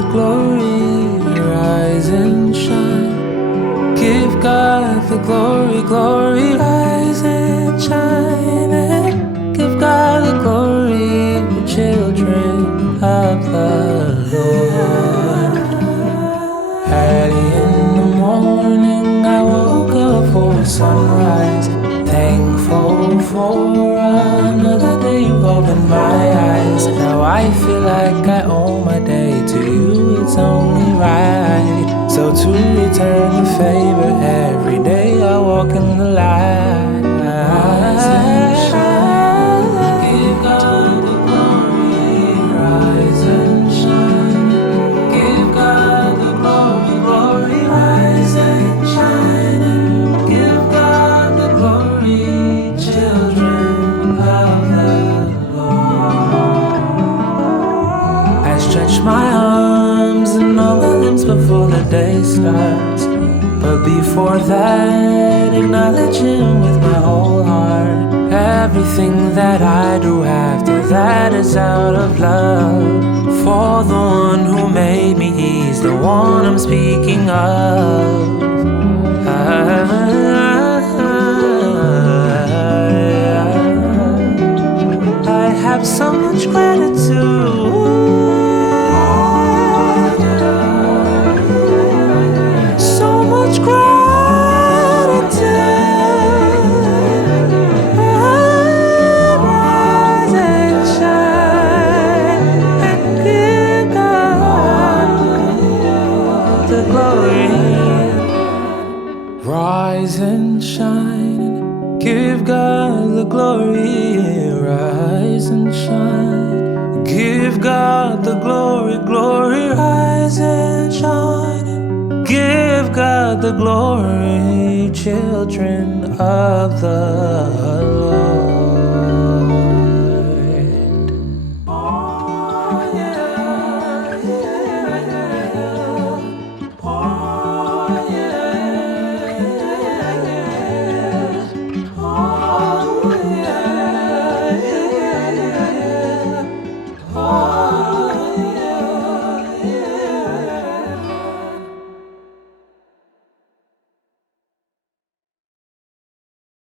the glory, rise and shine. Give God the glory, glory, rise and shine. And give God the glory, we're children of the Lord. Early in the morning I woke up for sunrise, thankful for another day you opened my eyes. Now I feel like I owe my day to you, it's only right. So to return the favor, every day I walk in the light. Rise and shine, give God the glory, rise and shine. Give God the glory, glory, rise and shine. And give God the glory, children of the Lord. I stretch my arms and all my limbs before the day starts, but before that, acknowledge Him with my whole heart. Everything that I do after that is out of love for the one who made me. He's the one I'm speaking of. I have so much gratitude, so much gratitude. Rise and shine and give God the glory. Rise and shine, give God the glory. Rise and shine, give God the glory, glory. Rise and shine, give God the glory, children of the Lord.